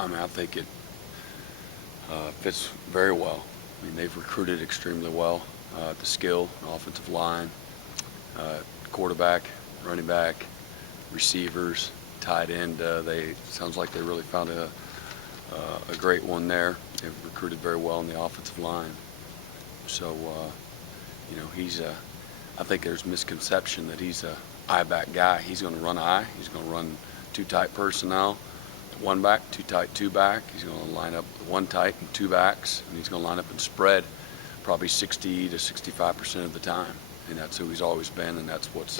I mean, I think it fits very well. I mean, they've recruited extremely well. The skill, offensive line, quarterback, running back, receivers, tight end. Sounds like they really found a great one there. They've recruited very well in the offensive line. So, I think there's misconception that he's a I-back guy. He's going to run I. He's going to run two tight personnel, one back, two tight, two back. He's going to line up one tight and two backs, and he's going to line up and spread probably 60 to 65% of the time. And that's who he's always been, and that's what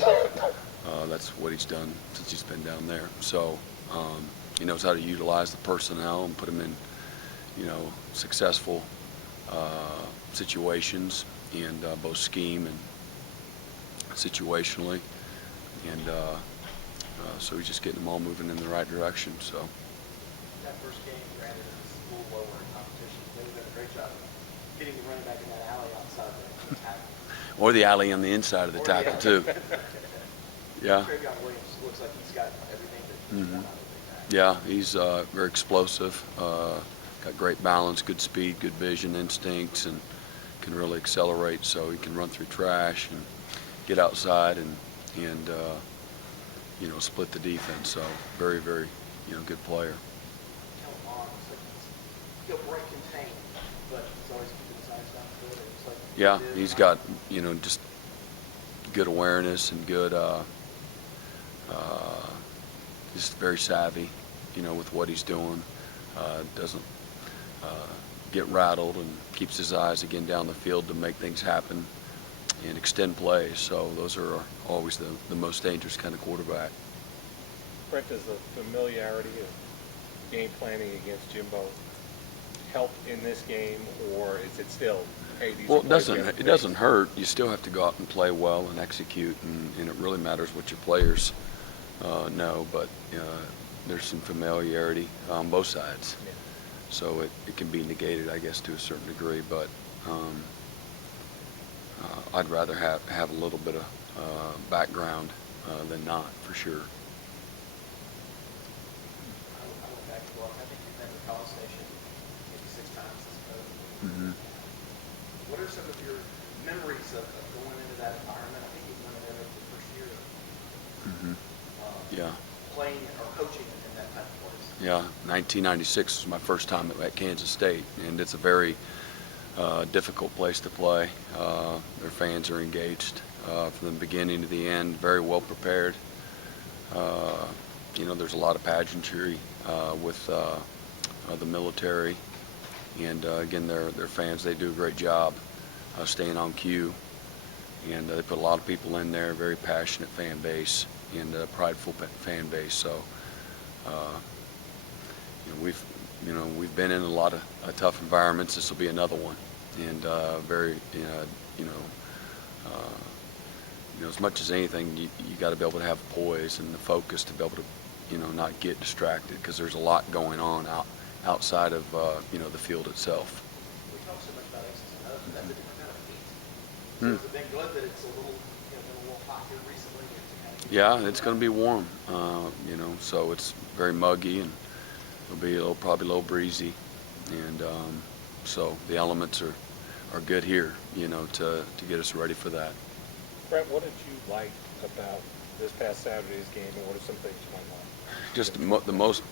he's done since he's been down there. So he knows how to utilize the personnel and put them in, successful situations, and both scheme and situationally, and so he's just getting them all moving in the right direction. So that first game, granted, it was a little lower in competition. They've done a great job of getting the running back in that alley outside the tackle. Or the alley on the inside of the tackle too. Yeah. Travion Williams looks like he's got everything that you want out of a big back. Yeah, he's very explosive. Got great balance, good speed, good vision, instincts, and can really accelerate. So he can run through trash and get outside and split the defense. So very, very, good player. Kellen Mond looks like he'll break contain, but he's always keeping his eyes downfield. It looks like Yeah, he's got, just good awareness and good, just very savvy, with what he's doing. Doesn't get rattled, and keeps his eyes again down the field to make things happen and extend plays. So those are always the most dangerous kind of quarterback. Brent, does the familiarity of game planning against Jimbo help in this game, or is it still, hey, these Well, are plays we have to it doesn't hurt. You still have to go out and play well and execute, and it really matters what your players know. But there's some familiarity on both sides, Yeah. so it can be negated, I guess, to a certain degree. But I'd rather have a little bit of background than not, for sure. I went back and looked. I think you've been to College Station maybe 6 times as a coach. Mm-hmm. What are some of your memories of going into that environment? I think you went in there the first year Mm-hmm. Yeah. playing or coaching in that type of place. Yeah, 1996 was my first time at Kansas State, and it's a very difficult place to play. Their fans are engaged from the beginning to the end, very well prepared. There's a lot of pageantry with the military, and again, their fans, they do a great job staying on cue, and they put a lot of people in there, very passionate fan base and prideful fan base. So we've been in a lot of tough environments. This will be another one, and very as much as anything, you got to be able to have poise and the focus to be able to not get distracted, because there's a lot going on outside of the field itself. We talk so much about X's and O's, but that's a different kind of heat. So has it been good that it's been a little hot here recently? Yeah, it's going to be warm, so it's very muggy, and it'll be probably a little breezy, and so the elements are good here, to get us ready for that. Brent, what did you like about this past Saturday's game, and what are some things you might like? Just the most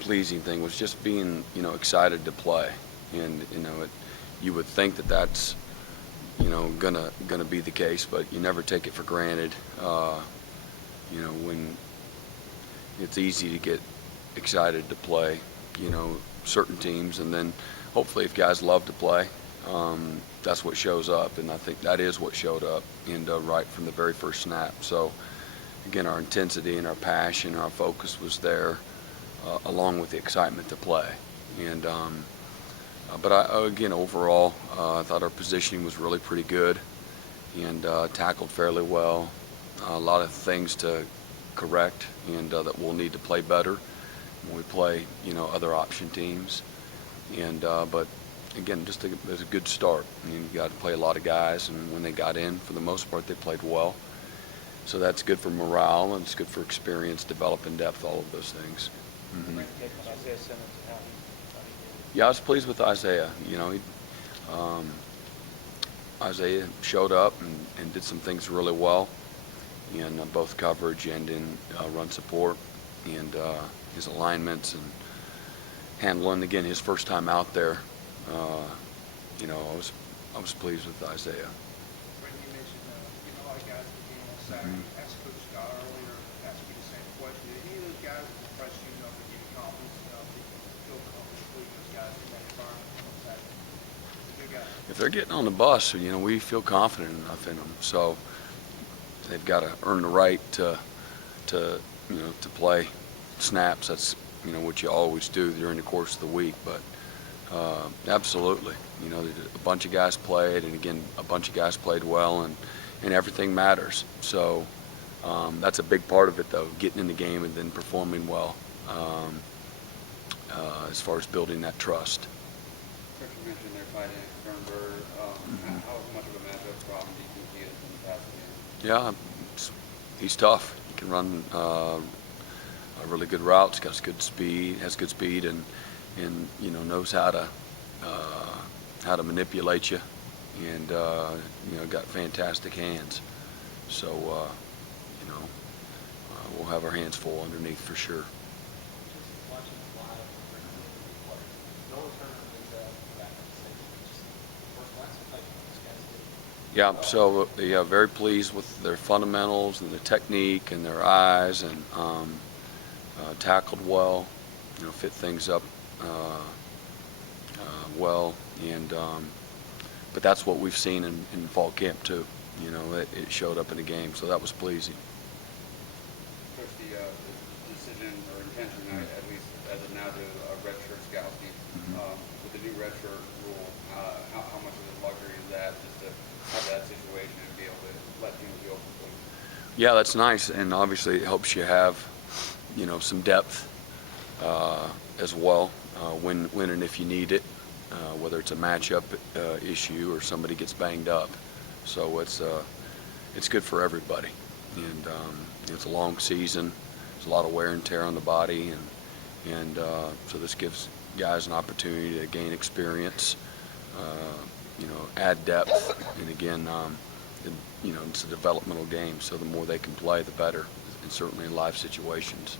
pleasing thing was just being, excited to play, and you would think that that's, gonna be the case, but you never take it for granted. When it's easy to get excited to play, certain teams, and then hopefully if guys love to play, that's what shows up, and I think that is what showed up, and right from the very first snap. So again, our intensity and our passion, our focus was there, along with the excitement to play. And but again, overall, I thought our positioning was really pretty good, and tackled fairly well. A lot of things to correct, and that we'll need to play better when we play, other option teams. And but again, just it was a good start. You got to play a lot of guys, and when they got in, for the most part, they played well. So that's good for morale, and it's good for experience, developing depth, all of those things. Mhm. Brent take on Isaiah Simmons and how he did. Yeah, I was pleased with Isaiah. You know, um, Isaiah showed up and did some things really well in both coverage and in run support, and his alignments and handling. Again, his first time out there. Uh, you know, I was pleased with Isaiah. Brent, you mentioned getting a lot of guys in the game on Saturday. Mhm. Asked Coach Scott earlier, asked you the same question. Did any of those guys impress you enough to give you confidence enough that you feel comfortable putting those guys in that environment on Saturday? They're good guys. If they're getting on the bus, you know, we feel confident enough in them. So they've got to earn the right to you know, to play snaps. That's, you know, what you always do during the course of the week. But absolutely, you know, a bunch of guys played, and again, a bunch of guys played well, and everything matters. So that's a big part of it, though, getting in the game and then performing well, as far as building that trust. Coach, you mentioned their tight end, Sternberg. How much of a matchup problem do you think he is in the passing game? Yeah, he's tough. He can run a really good routes. Got good speed. Has good speed, and you know, knows how to manipulate you, and you know, got fantastic hands. So you know, we'll have our hands full underneath for sure. Just watching him live, no return on his back up safety. Just first glance, I thought this guy's good. Yeah, so yeah, very pleased with their fundamentals and the technique and their eyes, and tackled well, you know, fit things up well, and but that's what we've seen in fall camp too. You know, it showed up in the game, so that was pleasing. Coach, the decision or intention, at least as of now, to redshirt Scouting, with the new redshirt rule, how much of a luxury is that, just to have that situation and be able to let teams go completely? Yeah, that's nice, and obviously it helps you have, you know, some depth as well, when and if you need it, whether it's a matchup issue or somebody gets banged up. So it's good for everybody, and it's a long season. There's a lot of wear and tear on the body, and so this gives guys an opportunity to gain experience, you know, add depth, and again, you know, it's a developmental game, so the more they can play, the better, and certainly in live situations.